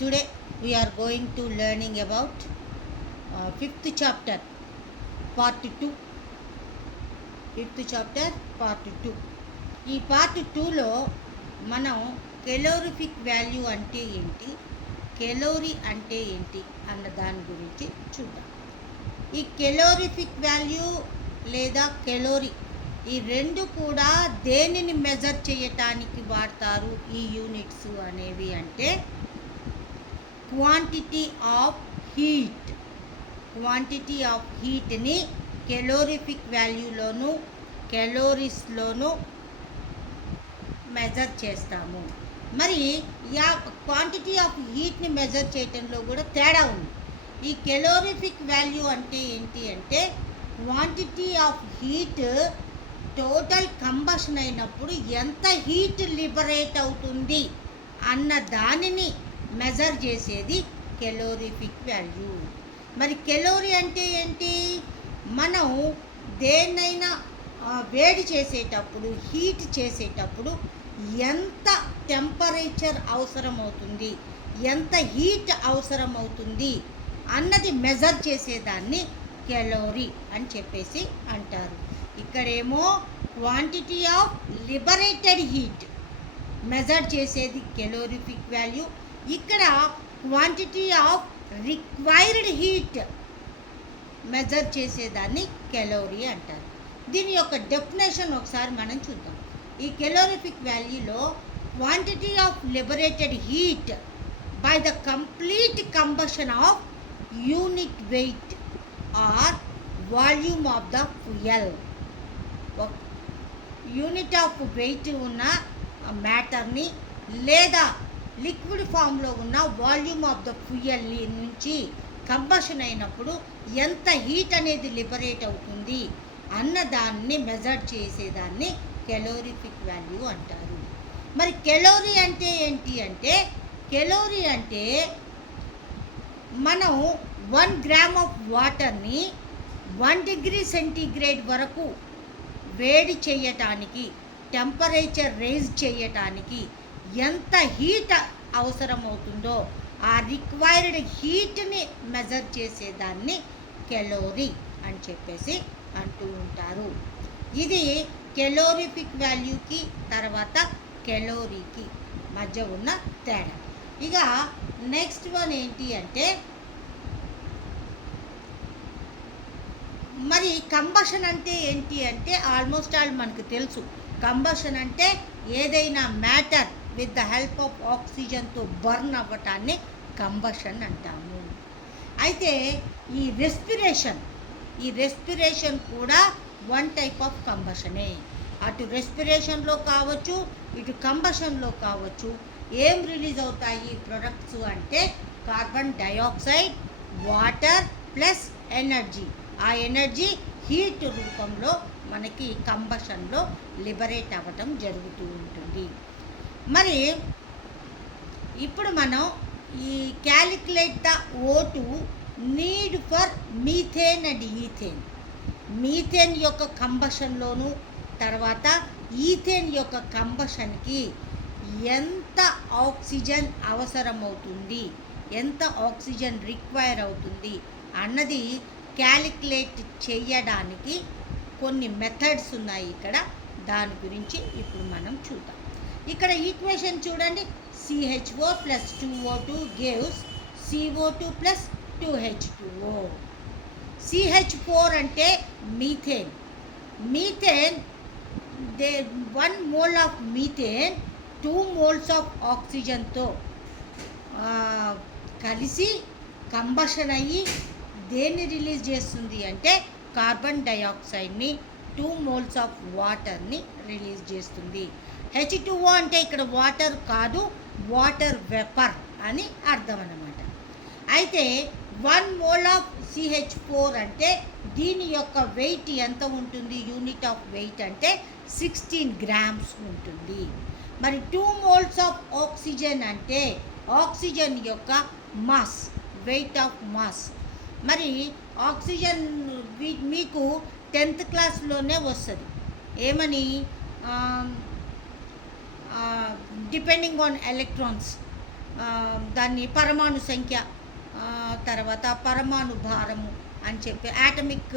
today we are going to learning about fifth chapter part 2. Fifth chapter part 2. ఈ part 2లో మనం calorific value అంటే ఏంటి, calorie అంటే ఏంటి అన్న దాని గురించి చూద్దాం. ఈ కెలోరిఫిక్ వాల్యూ లేదా కెలోరీ ఈ రెండు కూడా దేనిని మెజర్ చేయటానికి వాడతారు ఈ యూనిట్స్ అనేవి అంటే క్వాంటిటీ ఆఫ్ హీట్ని కెలోరిఫిక్ వాల్యూలోను కెలోరీస్లోను మెజర్ చేస్తాము. మరి క్వాంటిటీ ఆఫ్ హీట్ని మెజర్ చేయటంలో కూడా తేడా ఉంది. ఈ కెలోరిఫిక్ వాల్యూ అంటే ఏంటి అంటే quantity of heat total combustion అయినప్పుడు ఎంత హీట్ లిబరేట్ అవుతుంది అన్న దానిని మెజర్ చేసేది కెలోరిఫిక్ వాల్యూ. మరి కెలోరీ అంటే ఏంటి? మనం దేన్నైనా వేడి చేసేటప్పుడు, హీట్ చేసేటప్పుడు ఎంత టెంపరేచర్ అవసరమవుతుంది, ఎంత హీట్ అవసరమవుతుంది అన్నది మెజర్ చేసేదాన్ని కెలోరీ అని చెప్పేసి అంటారు. ఇక్కడేమో quantity of liberated heat measure చేసేది కెలోరిఫిక్ వాల్యూ, ఇక్కడ quantity of required heat measure చేసేదాన్ని కెలోరీ అంటారు. దీని యొక్క డెఫినేషన్ ఒకసారి మనం చూద్దాం. ఈ కెలోరిఫిక్ వాల్యూలో quantity of liberated heat by the complete combustion of unit weight or volume of the fuel. Unit of weight ఉన్న మ్యాటర్ని లేదా లిక్విడ్ ఫామ్లో ఉన్న వాల్యూమ్ ఆఫ్ ద ఫ్యూయల్ నుంచి కంబషన్ అయినప్పుడు ఎంత హీట్ అనేది లిబరేట్ అవుతుంది అన్నదాన్ని మెజర్ చేసేదాన్ని కెలోరిఫిక్ వాల్యూ అంటారు. మరి కెలోరీ అంటే ఏంటి అంటే కెలోరీ అంటే మనం 1 గ్రామ్ ఆఫ్ వాటర్ని 1 డిగ్రీ సెంటీగ్రేడ్ వరకు వేడి చేయటానికి, టెంపరేచర్ రైజ్ చేయటానికి ఎంత హీట్ అవసరమవుతుందో ఆ రిక్వైర్డ్ హీట్ని మెజర్ చేసేదాన్ని కెలోరీ అని చెప్పేసి అంటూ ఉంటారు. ఇది కెలోరిఫిక్ వాల్యూకి తర్వాత కెలోరీకి మధ్య ఉన్న తేడా. ఇక నెక్స్ట్ వన్ ఏంటి అంటే మరి కంబషన్ అంటే ఏంటి అంటే ఆల్మోస్ట్ ఆల్ మనకు తెలుసు. కంబషన్ అంటే ఏదైనా matter with the help of ఆక్సిజన్తో బర్న్ అవ్వటాన్ని కంబషన్ అంటాము. అయితే ఈ రెస్పిరేషన్ కూడా వన్ టైప్ ఆఫ్ కంబషనే. అటు రెస్పిరేషన్లో కావచ్చు, ఇటు కంబషన్లో కావచ్చు. ఏం రిలీజ్ అవుతాయి ప్రొడక్ట్స్ అంటే carbon dioxide, water plus energy. ఆ ఎనర్జీ హీట్ రూపంలో మనకి కంబషన్లో లిబరేట్ అవ్వటం జరుగుతూ ఉంటుంది. మరి ఇప్పుడు మనం ఈ calculate the O2 need for methane and ethane. Methane యొక్క కంబషన్లోను తర్వాత ఈథేన్ యొక్క కంబషన్కి ఎంత ఆక్సిజన్ అవసరమవుతుంది, ఎంత ఆక్సిజన్ రిక్వైర్ అవుతుంది అన్నది క్యాలిక్యులేట్ చేయడానికి కొన్ని మెథడ్స్ ఉన్నాయి ఇక్కడ. దాని గురించి ఇప్పుడు మనం చూద్దాం. ఇక్కడ ఈక్వేషన్ చూడండి. CH4 + 2O2 gives CO2 + 2H2O. CH4 అంటే methane. 1 mole of methane 2 moles of ఆక్సిజన్తో కలిసి కంబషన్ అయ్యి దేన్ని రిలీజ్ చేస్తుంది అంటే కార్బన్ డైఆక్సైడ్ని, 2 మోల్స్ ఆఫ్ వాటర్ని రిలీజ్ చేస్తుంది. H2O అంటే ఇక్కడ వాటర్ కాదు, వాటర్ వేపర్ అని అర్థం అన్నమాట. అయితే 1 మోల్ ఆఫ్ CH4 అంటే దీని యొక్క వెయిట్ ఎంత ఉంటుంది? యూనిట్ ఆఫ్ వెయిట్ అంటే 16 గ్రామ్స్ ఉంటుంది. మరి 2 మోల్స్ ఆఫ్ ఆక్సిజన్ అంటే ఆక్సిజన్ యొక్క మాస్, వెయిట్ ఆఫ్ మాస్. మరి ఆక్సిజన్ మీకు 10th క్లాస్లోనే వస్తుంది. ఏమని? డిపెండింగ్ ఆన్ ఎలక్ట్రాన్స్ దాన్ని పరమాణు సంఖ్య, తర్వాత పరమాణు భారము అని చెప్పి యాటమిక్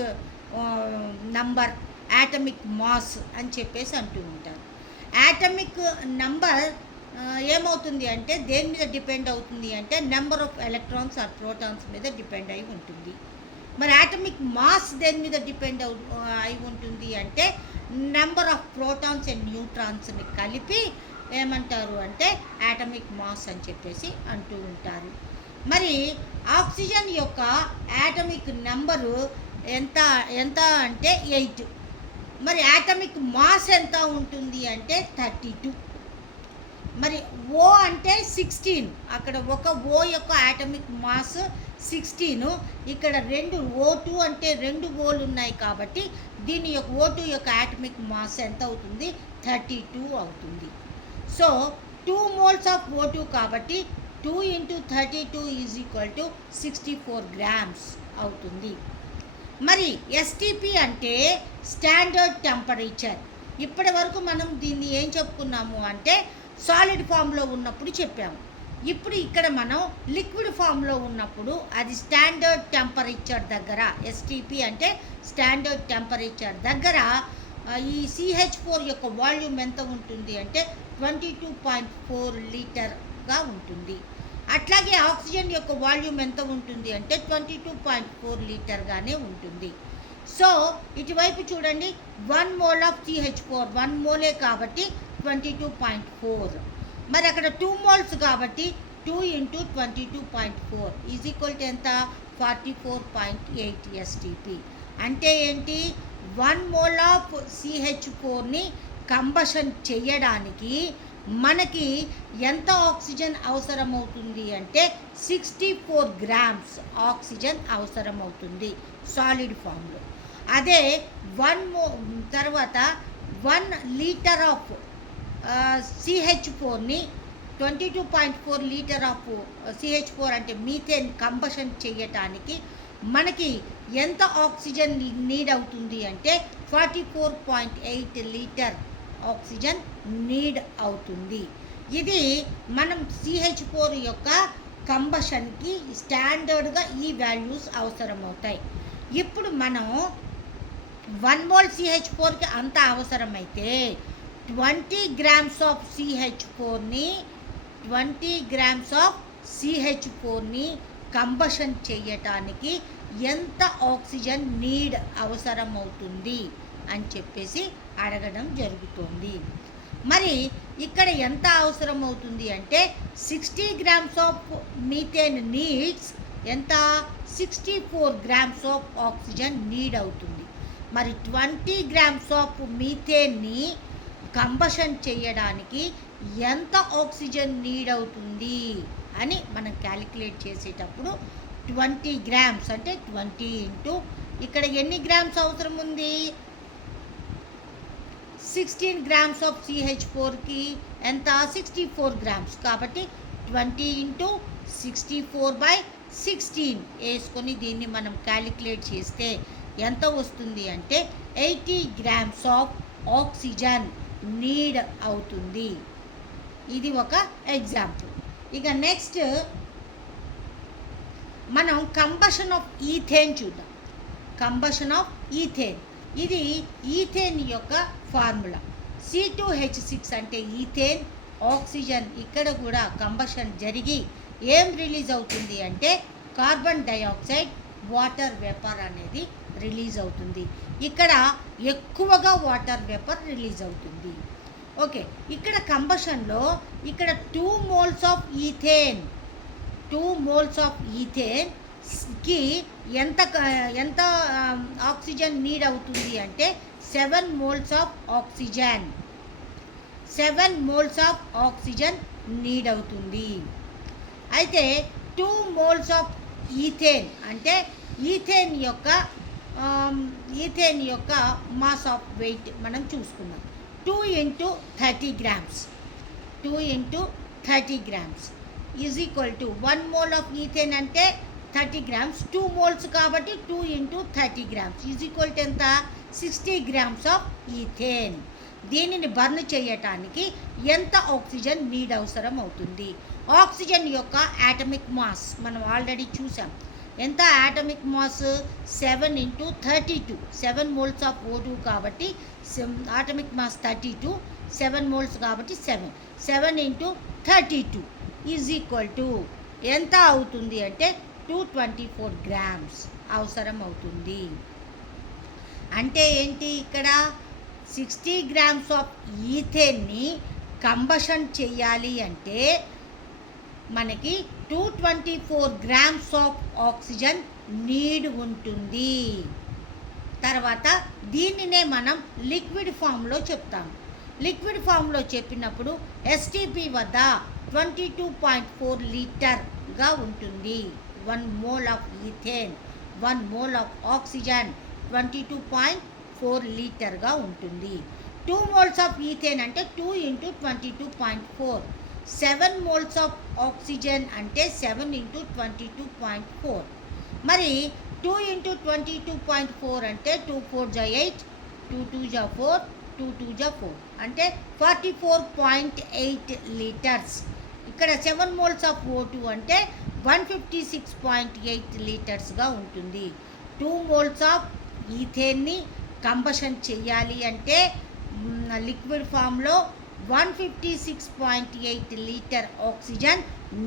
నంబర్, యాటమిక్ మాస్ అని చెప్పేసి అంటూ ఉంటారు. యాటమిక్ నంబర్ ఏమవుతుంది అంటే దేని మీద డిపెండ్ అవుతుంది అంటే number of electrons or protons మీద డిపెండ్ అయి ఉంటుంది. మరి యాటమిక్ మాస్ దేని మీద డిపెండ్ అయి ఉంటుంది అంటే నెంబర్ ఆఫ్ ప్రోటాన్స్ అండ్ న్యూట్రాన్స్ని కలిపి ఏమంటారు అంటే యాటమిక్ మాస్ అని చెప్పేసి అంటూ ఉంటారు. మరి ఆక్సిజన్ యొక్క యాటమిక్ నెంబరు ఎంత ఎంత అంటే 8. మరి యాటమిక్ మాస్ ఎంత ఉంటుంది అంటే 32. మరి ఓ అంటే 16, అక్కడ ఒక ఓ యొక్క యాటమిక్ మాస్ 16, ఇక్కడ 2 O2 అంటే 2 ఓలు ఉన్నాయి కాబట్టి దీని యొక్క O2 యొక్క యాటమిక్ మాస్ ఎంత అవుతుంది 32 అవుతుంది. సో 2 moles ఆఫ్ O2 కాబట్టి 2 × 32 = 64 grams అవుతుంది. మరి ఎస్టీపీ అంటే స్టాండర్డ్ టెంపరేచర్. ఇప్పటి వరకు మనం దీన్ని ఏం చెప్పుకున్నాము అంటే సాలిడ్ ఫామ్లో ఉన్నప్పుడు చెప్పాము. ఇప్పుడు ఇక్కడ మనం లిక్విడ్ ఫామ్లో ఉన్నప్పుడు అది స్టాండర్డ్ టెంపరేచర్ దగ్గర, ఎస్టీపీ అంటే స్టాండర్డ్ టెంపరేచర్ దగ్గర ఈ CH4 యొక్క వాల్యూమ్ ఎంత ఉంటుంది అంటే 22.4 లీటర్గా ఉంటుంది. అట్లాగే ఆక్సిజన్ యొక్క వాల్యూమ్ ఎంత ఉంటుంది అంటే 22.4 లీటర్గానే ఉంటుంది. సో ఇటువైపు చూడండి, 1 mole ఆఫ్ CH4, 1 mole కాబట్టి 22.4. మరి అక్కడ 2 moles కాబట్టి 2 × 22.4 = ఎంత 44.8 STP. అంటే ఏంటి, 1 mole ఆఫ్ CH4ని కంబషన్ చేయడానికి మనకి ఎంత ఆక్సిజన్ అవసరమవుతుంది అంటే 64 grams ఆక్సిజన్ అవసరమవుతుంది సాలిడ్ ఫామ్లో. అదే 1 లీటర్ ఆఫ్ CH4ని 22.4 లీటర్ ఆఫ్ CH4 అంటే మీథేన్ కంబషన్ చేయటానికి మనకి ఎంత ఆక్సిజన్ నీడ్ అవుతుంది అంటే 44.8 లీటర్ ఆక్సిజన్ నీడ్ అవుతుంది. ఇది మనం CH4 యొక్క కంబషన్కి స్టాండర్డ్గా ఈ వాల్యూస్ అవసరమవుతాయి. ఇప్పుడు మనం 1 mole CH4కి అంత అవసరమైతే 20 grams ఆఫ్ CH4ని కంబషన్ చేయటానికి ఎంత ఆక్సిజన్ నీడ్ అవసరమవుతుంది అని చెప్పేసి అడగడం జరుగుతుంది. మరి ఇక్కడ ఎంత అవసరం అవుతుంది అంటే 60 grams ఆఫ్ మీథేన్ నీడ్స్ ఎంత 64 grams ఆఫ్ ఆక్సిజన్ నీడ్ అవుతుంది. మరి 20 grams ఆఫ్ మీథేన్ని కంబషన్ చేయడానికి ఎంత ఆక్సిజన్ నీడ్ అవుతుంది అని మనం క్యాలిక్యులేట్ చేసేటప్పుడు 20 grams అంటే 20 × ఇక్కడ ఎన్ని గ్రామ్స్ అవసరం ఉంది, 16 grams ఆఫ్ CH4కి ఎంత 64 grams కాబట్టి 20 × 64/16 వేసుకొని దీన్ని మనం క్యాలిక్యులేట్ చేస్తే ఎంత వస్తుంది అంటే 80 grams ఆఫ్ ఆక్సిజన్ నీడ్ అవుతుంది. ఇది ఒక ఎగ్జాంపుల్. ఇక నెక్స్ట్ మనం కంబషన్ ఆఫ్ ఈథేన్ చూద్దాం. కంబషన్ ఆఫ్ ఈథేన్, ఇది ఈథేన్ యొక్క ఫార్ములా. C2H6 అంటే ఈథేన్, ఆక్సిజన్. ఇక్కడ కూడా కంబషన్ జరిగి ఏం రిలీజ్ అవుతుంది అంటే కార్బన్ డైఆక్సైడ్, వాటర్ వేపర్ అనేది రిలీజ్ అవుతుంది. ఇక్కడ ఎక్కువగా వాటర్ వేపర్ రిలీజ్ అవుతుంది. ఓకే, ఇక్కడ కంబషన్లో ఇక్కడ 2 moles ఆఫ్ ఈథేన్కి ఎంత ఆక్సిజన్ నీడ్ అవుతుంది అంటే 7 moles ఆఫ్ ఆక్సిజన్ నీడ్ అవుతుంది. అయితే 2 moles ఆఫ్ ఈథేన్ అంటే ఈథేన్ యొక్క మాస్ ఆఫ్ వెయిట్ మనం చూసుకున్నాం. 2 × 30 grams = 1 mole ఆఫ్ ఈథేన్ అంటే 30 grams, 2 moles కాబట్టి 2 × 30 grams ఎంత 60 grams ఆఫ్ ఈథేన్. దీనిని బర్న్ చేయటానికి ఎంత ఆక్సిజన్ నీడ్ అవసరం అవుతుంది? ఆక్సిజన్ యొక్క యాటమిక్ మాస్ మనం ఆల్రెడీ చూసాం. ఎంత atomic mass? 7 × 32. 7 moles of O2 కాబట్టి ఆటమిక్ మాస్ 32, 7 మోల్స్ కాబట్టి 7. 7 × 32 ఈజ్ ఈక్వల్ టు ఎంత అవుతుంది అంటే 224 గ్రామ్స్ అవసరం అవుతుంది. అంటే ఏంటి? ఇక్కడ 60 గ్రామ్స్ ఆఫ్ ఈథేన్ని కంబషన్ చేయాలి అంటే మనకి 224 గ్రామ్స్ ఆఫ్ ఆక్సిజన్ నీడ్ ఉంటుంది. తర్వాత దీనినే మనం లిక్విడ్ ఫామ్లో చెప్తాము. లిక్విడ్ ఫామ్లో చెప్పినప్పుడు ఎస్టీపీ వద్ద 22.4 లీటర్గా ఉంటుంది. 1 mole of ethane, 1 mole of oxygen 22.4 లీటర్గా ఉంటుంది. 2 మోల్స్ ఆఫ్ ఈథేన్ అంటే 2 × 22.4. 7 మోల్స్ ఆఫ్ ఆక్సిజన్ అంటే 7 × 22.4. మరి 2 × 22.4 అంటే 2 4 8, 2 2 4, 2 2 4 అంటే 44.8 లీటర్స్. ఇక్కడ 7 మోల్స్ ఆఫ్ O2 అంటే 156.8 లీటర్స్గా ఉంటుంది. 2 మోల్స్ ఆఫ్ ఈథేన్ని కంబషన్ చేయాలి అంటే లిక్విడ్ ఫామ్లో 156.8 లీటర్ ఆక్సిజన్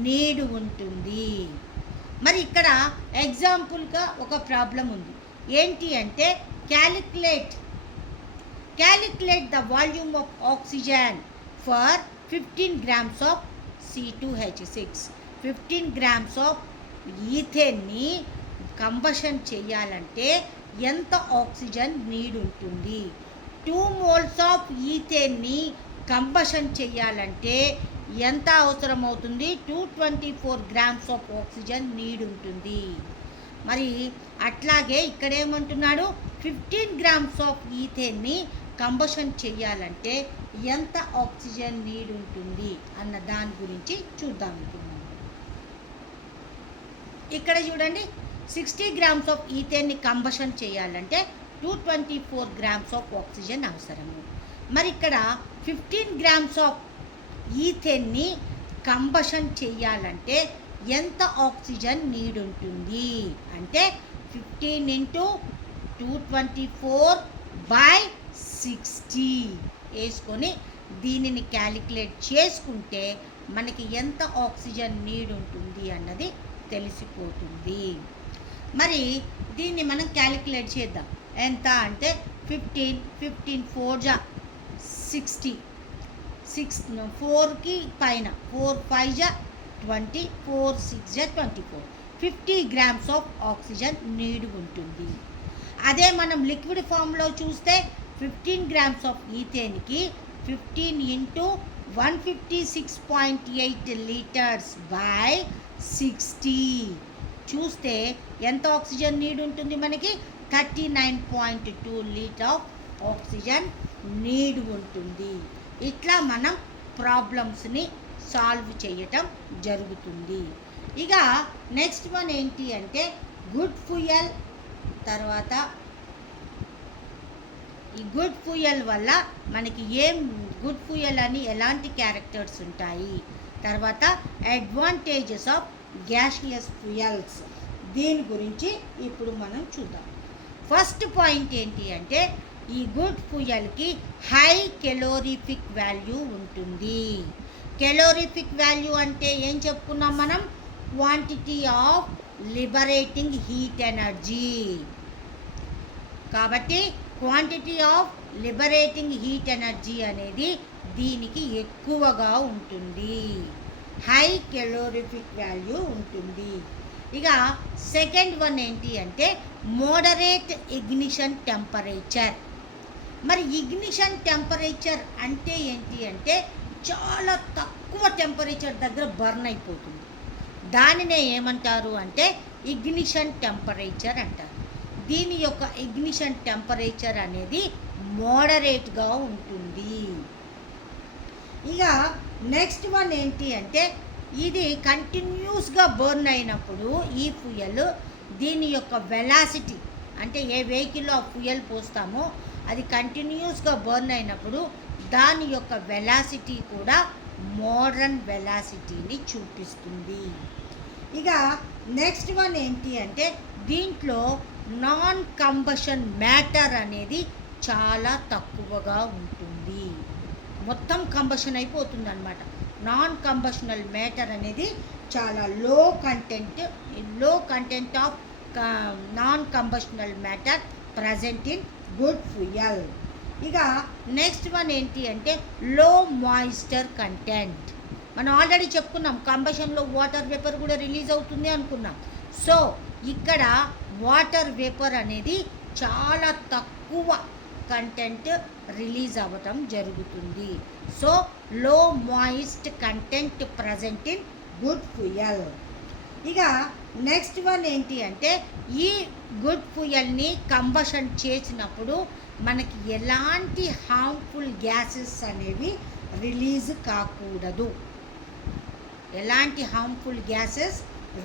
నీడ్ ఉంటుంది. మరి ఇక్కడ ఎగ్జాంపుల్గా ఒక ప్రాబ్లం ఉంది. ఏంటి అంటే calculate the volume of oxygen for 15 grams of C2H6. 15 grams of ఈథేన్ని కంబషన్ చేయాలంటే ఎంత ఆక్సిజన్ నీడ్ ఉంటుంది? 2 మోల్స్ ఆఫ్ ఈథేన్ని కంబషన్ చేయాలంటే ఎంత అవసరం అవుతుంది? 224 గ్రామ్స్ ఆఫ్ ఆక్సిజన్ నీడ్ ఉంటుంది. మరి అట్లాగే ఇక్కడ ఏమంటున్నాడు? 15 గ్రామ్స్ ఆఫ్ ఈథేన్ని కంబషన్ చేయాలంటే ఎంత ఆక్సిజన్ నీడ్ ఉంటుంది అన్న దాని గురించి చూద్దాం. ఇక్కడ చూడండి, 60 గ్రామ్స్ ఆఫ్ ఈథేన్ని కంబషన్ చేయాలంటే 224 గ్రామ్స్ ఆఫ్ ఆక్సిజన్ అవసరము. మరి ఇక్కడ 15 గ్రామ్స్ ఆఫ్ ఈథేన్ని కంబషన్ చేయాలంటే ఎంత ఆక్సిజన్ నీడ్ ఉంటుంది అంటే 15 × 224/60 వేసుకొని దీనిని క్యాలిక్యులేట్ చేసుకుంటే మనకి ఎంత ఆక్సిజన్ నీడ్ ఉంటుంది అన్నది తెలిసిపోతుంది. మరి దీన్ని మనం క్యాలిక్యులేట్ చేద్దాం. ఎంత అంటే 15 4 60, 4కి పైన 4 5 20, 4 6 24. 50 గ్రామ్స్ ఆఫ్ ఆక్సిజన్ నీడ్ ఉంటుంది. అదే మనం లిక్విడ్ ఫామ్లో చూస్తే 15 గ్రామ్స్ ఆఫ్ ఈథేన్కి 15 × 156.8 లీటర్స్ బై 60 చూస్తే ఎంత ఆక్సిజన్ నీడ్ ఉంటుంది? మనకి 39.2 లీటర్ ఆఫ్ ఆక్సిజన్ నీడ్ ఉంటుంది. ఇట్లా మనం ప్రాబ్లమ్స్ని సాల్వ్ చేయటం జరుగుతుంది. ఇక నెక్స్ట్ వన్ ఏంటి అంటే గుడ్ ఫ్యూయల్. తర్వాత ఈ గుడ్ ఫ్యూయల్ వల్ల మనకి ఏం గుడ్ ఫ్యూయల్ అని ఎలాంటి క్యారెక్టర్స్ ఉంటాయి, తర్వాత అడ్వాంటేజెస్ ఆఫ్ గ్యాసియస్ ఫ్యూయల్స్, దీని గురించి ఇప్పుడు మనం చూద్దాం. ఫస్ట్ పాయింట్ ఏంటి అంటే ఈ గుడ్ ఫ్యూయల్కి హై కెలోరిఫిక్ వాల్యూ ఉంటుంది. కెలోరిఫిక్ వాల్యూ అంటే ఏం చెప్పుకున్నాం మనం? Quantity of liberating heat energy. కాబట్టి quantity of liberating heat energy అనేది దీనికి ఎక్కువగా ఉంటుంది, హై కెలోరిఫిక్ వాల్యూ ఉంటుంది. ఇక సెకండ్ వన్ ఏంటి అంటే మోడరేట్ ఇగ్నిషన్ టెంపరేచర్. మరి ఇగ్నిషన్ టెంపరేచర్ అంటే ఏంటి అంటే చాలా తక్కువ టెంపరేచర్ దగ్గర బర్న్ అయిపోతుంది. దానినే ఏమంటారు అంటే ఇగ్నిషన్ టెంపరేచర్ అంటారు. దీని యొక్క ఇగ్నిషన్ టెంపరేచర్ అనేది మోడరేట్గా ఉంటుంది. ఇక నెక్స్ట్ వన్ ఏంటి అంటే ఇది కంటిన్యూస్గా బర్న్ అయినప్పుడు ఈ ఫ్యూయల్ దీని యొక్క వెలాసిటీ అంటే ఏ వెహికల్లో ఆ ఫ్యూయల్ పోస్తామో అది కంటిన్యూస్గా బర్న్ అయినప్పుడు దాని యొక్క వెలాసిటీ కూడా మోడర్న్ వెలాసిటీని చూపిస్తుంది. ఇక నెక్స్ట్ వన్ ఏంటి అంటే దీంట్లో నాన్ కంబషన్ మ్యాటర్ అనేది చాలా తక్కువగా ఉంటుంది. మొత్తం కంబషన్ అయిపోతుంది అనమాట. నాన్ కంబషనల్ మ్యాటర్ అనేది చాలా low content of non combustional matter present in good fuel. ఇక నెక్స్ట్ వన్ ఏంటి అంటే లో మాయిశ్చర్ కంటెంట్. మనం ఆల్రెడీ చెప్పుకున్నాం కంబషన్లో వాటర్ వేపర్ కూడా రిలీజ్ అవుతుంది అనుకున్నాం. సో ఇక్కడ వాటర్ వేపర్ అనేది చాలా తక్కువ కంటెంట్ రిలీజ్ అవ్వటం జరుగుతుంది. సో లో moist content present in good fuel. ఇక నెక్స్ట్ వన్ ఏంటి అంటే ఈ గుడ్ ఫ్యూయల్ని కంబషన్ చేసినప్పుడు మనకి ఎలాంటి హార్మ్ఫుల్ గ్యాసెస్ అనేవి రిలీజ్ కాకూడదు. ఎలాంటి హార్మ్ఫుల్ గ్యాసెస్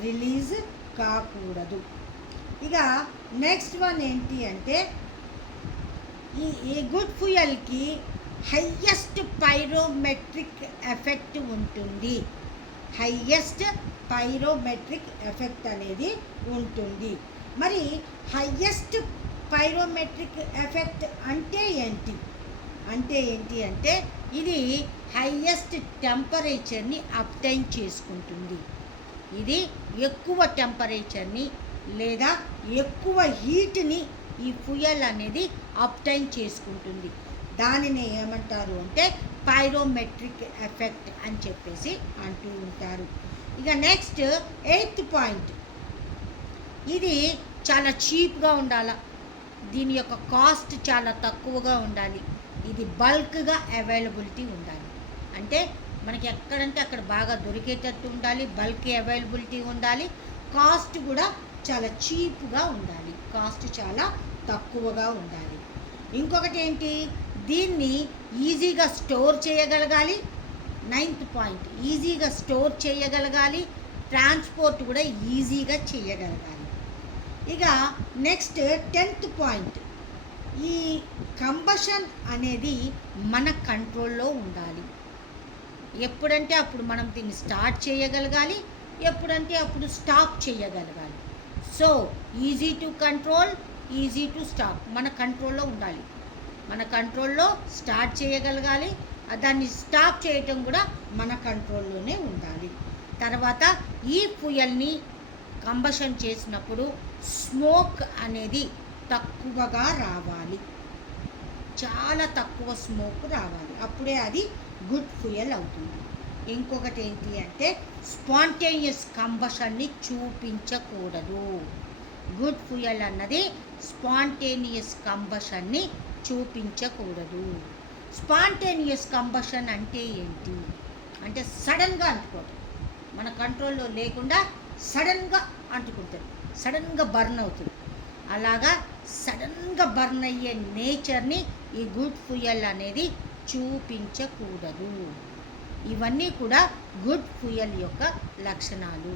రిలీజ్ కాకూడదు. ఇక నెక్స్ట్ వన్ ఏంటి అంటే ఈ గుడ్ ఫ్యూయల్కి హయ్యెస్ట్ పైరోమెట్రిక్ ఎఫెక్ట్ ఉంటుంది. హయ్యెస్ట్ పైరోమెట్రిక్ ఎఫెక్ట్ అనేది ఉంటుంది. మరి హయ్యెస్ట్ పైరోమెట్రిక్ ఎఫెక్ట్ అంటే ఏంటి అంటే ఇది హయ్యెస్ట్ టెంపరేచర్ని అబ్టైన్ చేసుకుంటుంది. ఇది ఎక్కువ టెంపరేచర్ని లేదా ఎక్కువ హీట్ని ఈ ఫ్యూయల్ అనేది అబ్టైన్ చేసుకుంటుంది. దానిని ఏమంటారు అంటే పైరోమెట్రిక్ ఎఫెక్ట్ అని చెప్పేసి అంటూ ఉంటారు. ఇక నెక్స్ట్ 8th పాయింట్, ఇది చాలా చీప్గా ఉండాలి. దీని యొక్క కాస్ట్ చాలా తక్కువగా ఉండాలి. ఇది బల్క్గా అవైలబిలిటీ ఉండాలి. అంటే మనకి ఎక్కడంటే అక్కడ బాగా దొరికేటట్టు ఉండాలి, బల్క్ అవైలబిలిటీ ఉండాలి, కాస్ట్ కూడా చాలా చీప్గా ఉండాలి, కాస్ట్ చాలా తక్కువగా ఉండాలి. ఇంకొకటి ఏంటి, దీన్ని ఈజీగా స్టోర్ చేయగలగాలి. 9th పాయింట్, ఈజీగా స్టోర్ చేయగలగాలి, ట్రాన్స్పోర్ట్ కూడా ఈజీగా చేయగలగాలి. ఇక నెక్స్ట్ 10th పాయింట్, ఈ కంబషన్ అనేది మన కంట్రోల్లో ఉండాలి. ఎప్పుడంటే అప్పుడు మనం దీన్ని స్టార్ట్ చేయగలగాలి, ఎప్పుడంటే అప్పుడు స్టాప్ చేయగలగాలి. So easy to control, easy to stop మన కంట్రోల్లో ఉండాలి. మన కంట్రోల్లో స్టార్ట్ చేయగలగాలి, దాన్ని స్టాప్ చేయటం కూడా మన కంట్రోల్లోనే ఉండాలి. తర్వాత ఈ ఫ్యూయల్ని కంబషన్ చేసినప్పుడు స్మోక్ అనేది తక్కువగా రావాలి, చాలా తక్కువ స్మోక్ రావాలి, అప్పుడే అది గుడ్ ఫ్యూయల్ అవుతుంది. ఇంకొకటి ఏంటి అంటే స్పాంటేనియస్ కంబషన్ని చూపించకూడదు. గుడ్ ఫ్యూయల్ అన్నది స్పాంటేనియస్ కంబషన్ని చూపించకూడదు. స్పాంటేనియస్ కంబషన్ అంటే ఏంటి అంటే సడన్గా అంటుకోవటం, మన కంట్రోల్లో లేకుండా సడన్గా అంటుకుంటుంది, సడన్గా బర్న్ అవుతుంది. అలాగా సడన్గా బర్న్ అయ్యే నేచర్ని ఈ గుడ్ ఫ్యూయల్ అనేది చూపించకూడదు. ఇవన్నీ కూడా గుడ్ ఫ్యూయల్ యొక్క లక్షణాలు.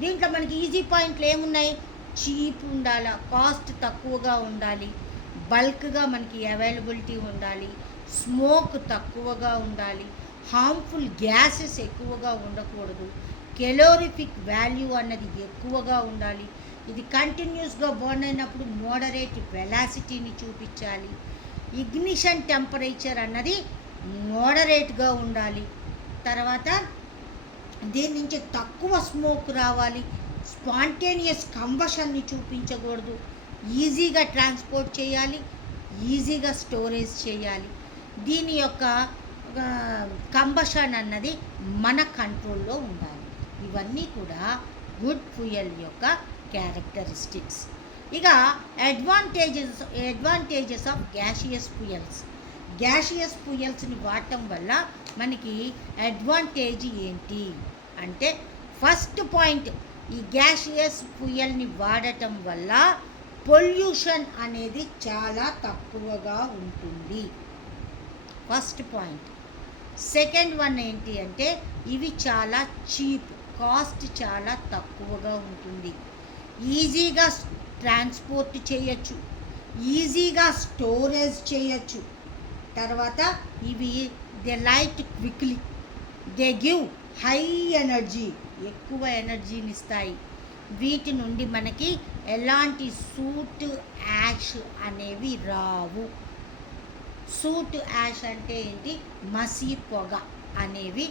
దీంట్లో మనకి ఈజీ పాయింట్లు ఏమున్నాయి, చీప్ ఉండాలి, కాస్ట్ తక్కువగా ఉండాలి, బల్క్గా మనకి అవైలబిలిటీ ఉండాలి, స్మోక్ తక్కువగా ఉండాలి, హార్మ్ఫుల్ గ్యాసెస్ ఎక్కువగా ఉండకూడదు, కెలోరిఫిక్ వాల్యూ అన్నది ఎక్కువగా ఉండాలి, ఇది కంటిన్యూస్గా బర్న్ అయినప్పుడు మోడరేట్ వెలాసిటీని చూపించాలి, ఇగ్నిషన్ టెంపరేచర్ అన్నది మోడరేట్గా ఉండాలి, తర్వాత దీని నుంచి తక్కువ స్మోక్ రావాలి, స్పాంటేనియస్ కంబషన్ని చూపించకూడదు, ఈజీగా ట్రాన్స్పోర్ట్ చేయాలి, ఈజీగా స్టోరేజ్ చేయాలి. దీని యొక్క కంబషన్ అన్నది మన కంట్రోల్లో ఉండాలి. ఇవన్నీ కూడా గుడ్ ఫ్యూయల్ యొక్క క్యారెక్టరిస్టిక్స్. ఇక advantages of gaseous fuels. Gaseous ఫ్యూయల్స్ని వాడటం వల్ల మనకి అడ్వాంటేజ్ ఏంటి అంటే ఫస్ట్ పాయింట్, ఈ గ్యాషియస్ ఫ్యూయల్ని వాడటం వల్ల పొల్యూషన్ అనేది చాలా తక్కువగా ఉంటుంది, ఫస్ట్ పాయింట్. సెకండ్ వన్ ఏంటి అంటే ఇవి చాలా చీప్, కాస్ట్ చాలా తక్కువగా ఉంటుంది, ఈజీగా ట్రాన్స్పోర్ట్ చేయొచ్చు, ఈజీగా స్టోరేజ్ చేయొచ్చు. తర్వాత ఇవి they light quickly, they give high energy, ఎక్కువ ఎనర్జీని ఇస్తాయి. వీటి నుండి మనకి ఎలాంటి సూట్ యాష్ అనేవి రావు. సూట్ యాష్ అంటే ఏంటి? మసి పొగ అనేవి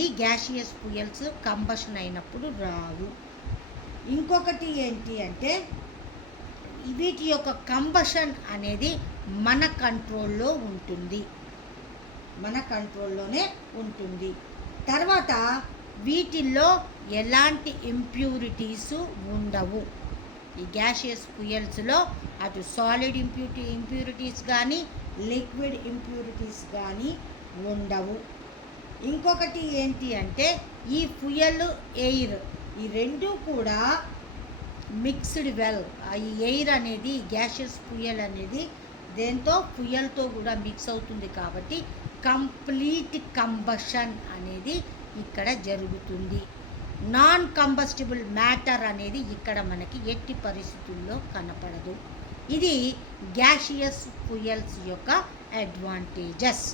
ఈ గ్యాషియస్ ఫ్యూయల్స్ కంబషన్ అయినప్పుడు రావు. ఇంకొకటి ఏంటి అంటే వీటి యొక్క కంబషన్ అనేది మన కంట్రోల్లోనే ఉంటుంది. తర్వాత వీటిల్లో ఎలాంటి ఇంప్యూరిటీస్ ఉండవు. ఈ గ్యాషియస్ ఫ్యూయల్స్లో అటు సాలిడ్ ఇంప్యూరిటీస్ కానీ లిక్విడ్ ఇంప్యూరిటీస్ కానీ ఉండవు. ఇంకొకటి ఏంటి అంటే ఈ ఫ్యూయల్ ఎయిర్ ఈ రెండు కూడా మిక్స్డ్ వెల్. ఈ ఎయిర్ అనేది గ్యాషియస్ ఫ్యూయల్ అనేది దేంతో ఫ్యూయల్తో కూడా మిక్స్ అవుతుంది కాబట్టి కంప్లీట్ కంబషన్ అనేది ఇక్కడ జరుగుతుంది. నాన్ కంబస్టిబుల్ మ్యాటర్ అనేది ఇక్కడ మనకి ఎట్టి పరిస్థితుల్లో కనపడదు. ఇది గ్యాషియస్ ఫ్యూయల్స్ యొక్క అడ్వాంటేజెస్.